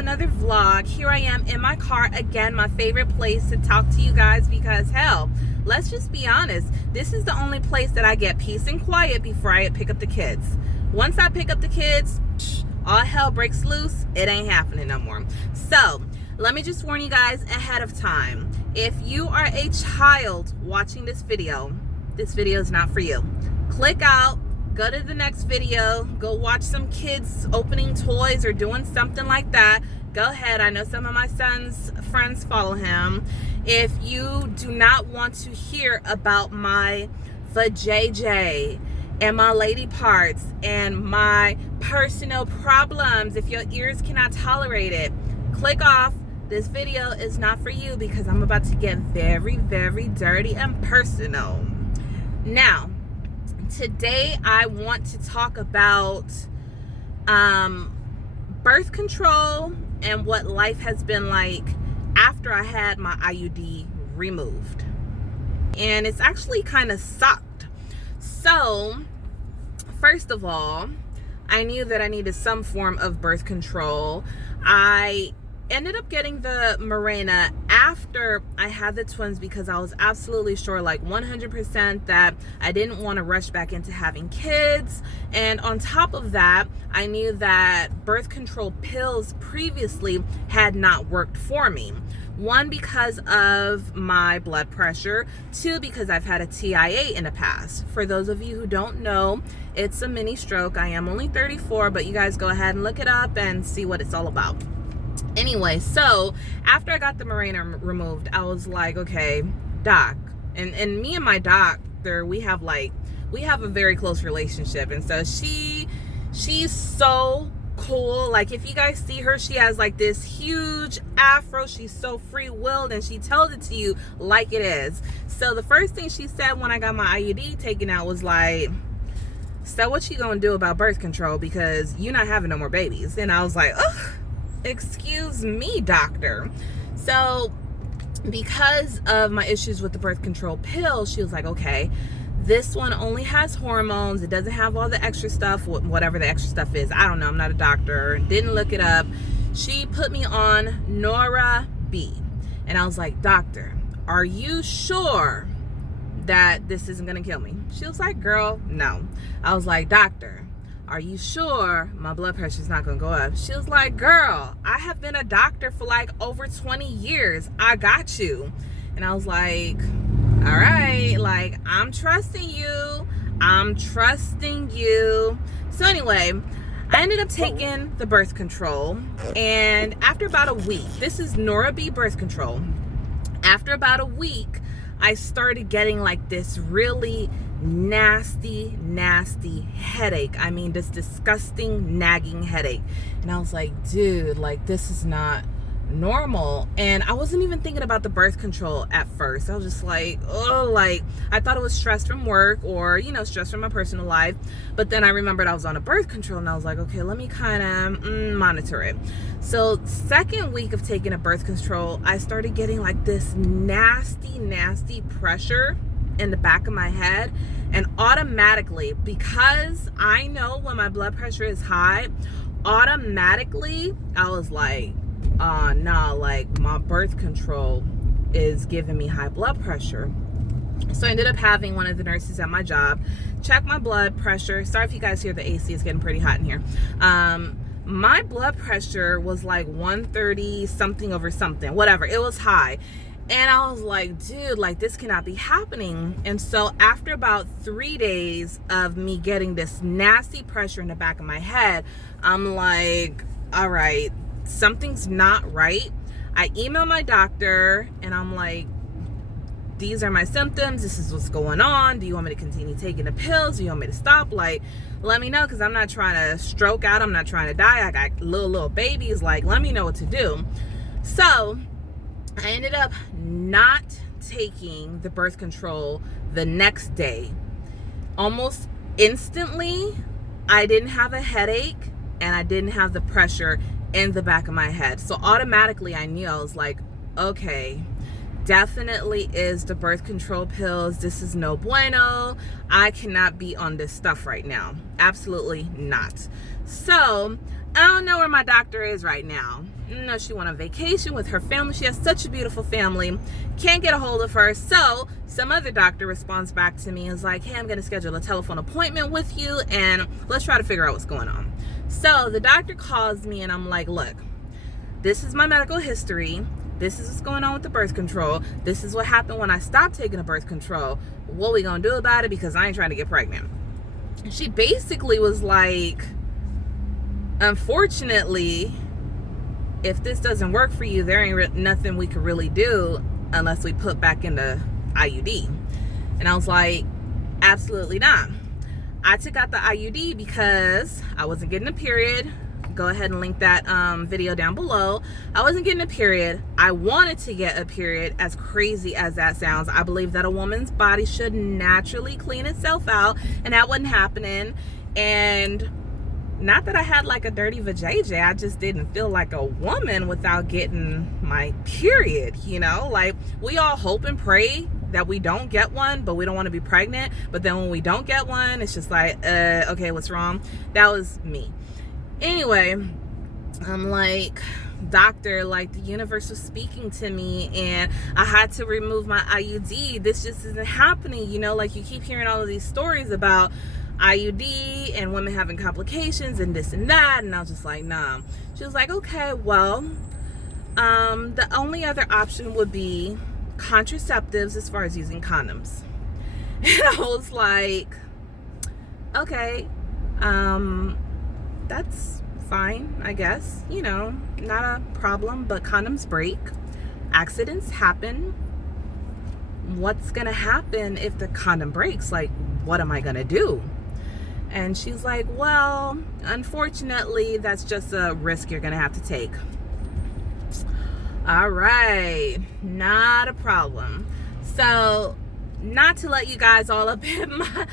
another vlog. Here I am in my car again, my favorite place to talk to you guys, because hell, let's just be honest, this is the only place that I get peace and quiet before I pick up the kids. Once I pick up the kids, all hell breaks loose. It ain't happening no more. So let me just warn you guys ahead of time, if you are a child watching this video is not for you. Click out, go to the next video, go watch some kids opening toys or doing something like that. Go ahead. I know some of my son's friends follow him. If you do not want to hear about my vajayjay and my lady parts and my personal problems, if your ears cannot tolerate it, click off. This video is not for you, because I'm about to get very, very dirty and personal. Now, today I want to talk about birth control and what life has been like after I had my IUD removed. And it's actually kind of sucked. So, first of all, I knew that I needed some form of birth control. I ended up getting the Mirena after I had the twins, because I was absolutely sure, like 100%, that I didn't want to rush back into having kids. And on top of that, I knew that birth control pills previously had not worked for me. One, because of my blood pressure. Two, because I've had a TIA in the past. For those of you who don't know, it's a mini stroke. I am only 34, but you guys go ahead and look it up and see what it's all about. Anyway, so after I got the Mirena removed, I was like, okay, doc, and me and my doctor, we have a very close relationship. And so she's so cool. Like, if you guys see her, she has like this huge afro. She's so free-willed, and she tells it to you like it is. So the first thing she said when I got my IUD taken out was like, so what you gonna do about birth control, because you're not having no more babies? And I was like, ugh, excuse me, doctor. So because of my issues with the birth control pill, she was like, okay, this one only has hormones. It doesn't have all the extra stuff, whatever the extra stuff is. I don't know. I'm not a doctor. Didn't look it up. She put me on Nora-Be. And I was like, doctor, are you sure that this isn't going to kill me? She was like, girl, no. I was like, doctor, are you sure my blood pressure is not going to go up? She was like, girl, I have been a doctor for like over 20 years. I got you. And I was like, all right, like, I'm trusting you. I'm trusting you. So anyway, I ended up taking the birth control. And after about a week, this is Nora-Be birth control. After about a week, I started getting like this really nasty headache. I mean, this disgusting nagging headache. And I was like, dude, like, this is not normal. And I wasn't even thinking about the birth control at first. I was just like, oh, like, I thought it was stress from work, or, you know, stress from my personal life. But then I remembered I was on a birth control, and I was like, okay, let me kind of monitor it. So second week of taking a birth control, I started getting like this nasty pressure in the back of my head. And automatically, because I know when my blood pressure is high, automatically I was like, nah, like, my birth control is giving me high blood pressure. So I ended up having one of the nurses at my job check my blood pressure. Sorry if you guys hear the AC, it's getting pretty hot in here. My blood pressure was like 130 something over something, whatever. It was high. And I was like, dude, like, this cannot be happening. And so after about 3 days of me getting this nasty pressure in the back of my head, I'm like, all right, something's not right. I emailed my doctor, and I'm like, these are my symptoms. This is what's going on. Do you want me to continue taking the pills? Do you want me to stop? Like, let me know, because I'm not trying to stroke out. I'm not trying to die. I got little babies. Like, let me know what to do. So I ended up not taking the birth control the next day. Almost instantly, I didn't have a headache, and I didn't have the pressure in the back of my head. So automatically I knew, I was like, okay, definitely is the birth control pills. This is no bueno. I cannot be on this stuff right now. Absolutely not. So I don't know where my doctor is right now. No, she went on vacation with her family. She has such a beautiful family. Can't get a hold of her. So some other doctor responds back to me and is like, hey, I'm going to schedule a telephone appointment with you and let's try to figure out what's going on. So the doctor calls me and I'm like, look, this is my medical history. This is what's going on with the birth control. This is what happened when I stopped taking the birth control. What we going to do about it? Because I ain't trying to get pregnant. And she basically was like, unfortunately, if this doesn't work for you, there ain't nothing we could really do unless we put back in the IUD. And I was like, absolutely not. I took out the IUD because I wasn't getting a period. Go ahead and link that video down below. I wasn't getting a period. I wanted to get a period, as crazy as that sounds. I believe that a woman's body should naturally clean itself out, and that wasn't happening. And not that I had like a dirty vajayjay, I just didn't feel like a woman without getting my period, you know? Like, we all hope and pray that we don't get one, but we don't want to be pregnant. But then when we don't get one, it's just like, okay, what's wrong? That was me. Anyway, I'm like, doctor, like, the universe was speaking to me and I had to remove my IUD. This just isn't happening, you know? Like, you keep hearing all of these stories about IUD and women having complications and this and that, and I was just like, nah. She was like, okay, well, the only other option would be contraceptives as far as using condoms. And I was like, okay, that's fine, I guess, you know, not a problem, but condoms break, accidents happen. What's gonna happen if the condom breaks? Like, what am I gonna do? And she's like, well, unfortunately, that's just a risk you're gonna have to take. All right, not a problem. So, not to let you guys all up in my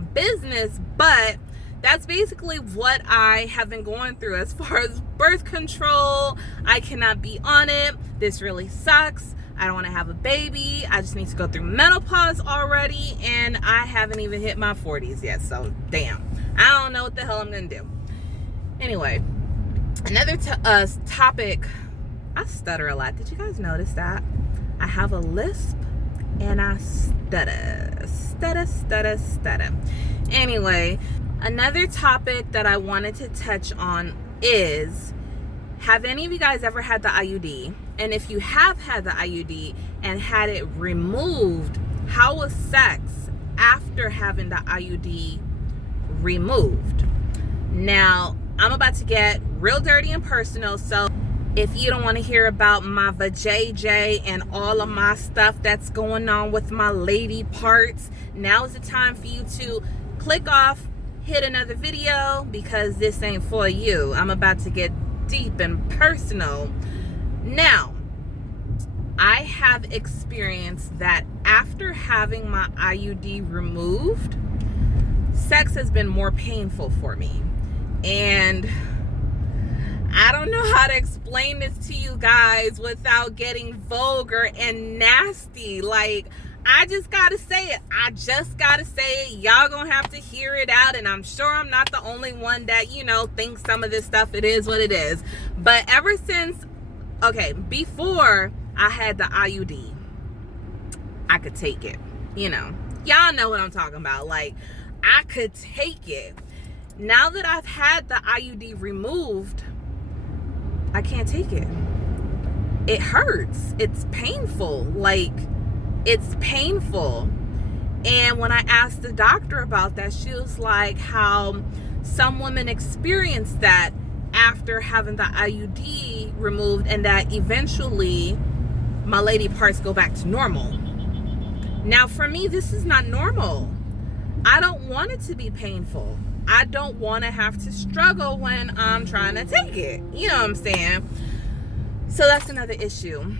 business, but that's basically what I have been going through as far as birth control. I cannot be on it. This really sucks. I don't want to have a baby. I just need to go through menopause already, and I haven't even hit my 40s yet, so damn. I don't know what the hell I'm going to do. Anyway, another topic. I stutter a lot. Did you guys notice that? I have a lisp, and I stutter. Anyway, another topic that I wanted to touch on is, have any of you guys ever had the IUD? And if you have had the IUD and had it removed, how was sex after having the IUD removed? Now, I'm about to get real dirty and personal, so if you don't want to hear about my vajayjay and all of my stuff that's going on with my lady parts, now is the time for you to click off, hit another video, because this ain't for you. I'm about to get deep and personal. Now, I have experienced that after having my IUD removed, sex has been more painful for me. And I don't know how to explain this to you guys without getting vulgar and nasty. Like, I just gotta say it. Y'all gonna have to hear it out, and I'm sure I'm not the only one that, you know, thinks some of this stuff, it is what it is. But ever since, okay, before I had the IUD, I could take it. You know, y'all know what I'm talking about. Like, I could take it. Now that I've had the IUD removed, I can't take it. It hurts. It's painful. Like, it's painful. And when I asked the doctor about that, she was like, how some women experience that after having the IUD removed, and that eventually my lady parts go back to normal. Now, for me, this is not normal. I don't want it to be painful. I don't want to have to struggle when I'm trying to take it. You know what I'm saying? So that's another issue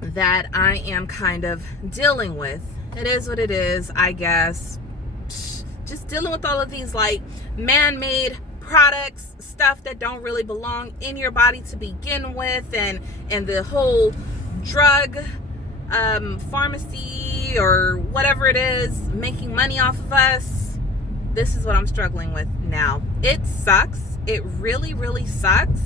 that I am kind of dealing with. It is what it is, I guess. Just dealing with all of these like man-made products, stuff that don't really belong in your body to begin with, and the whole drug pharmacy or whatever it is making money off of us. this is what I'm struggling with now. It sucks. It really, really sucks.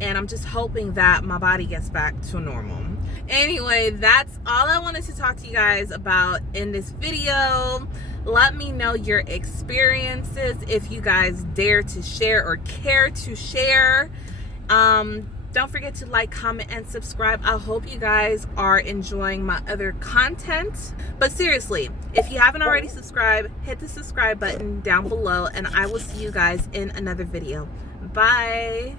And I'm just hoping that my body gets back to normal. Anyway, that's all I wanted to talk to you guys about in this video. Let me know your experiences if you guys dare to share or care to share. Don't forget to like, comment, and subscribe. I hope you guys are enjoying my other content. But seriously, if you haven't already subscribed, hit the subscribe button down below, and I will see you guys in another video. Bye.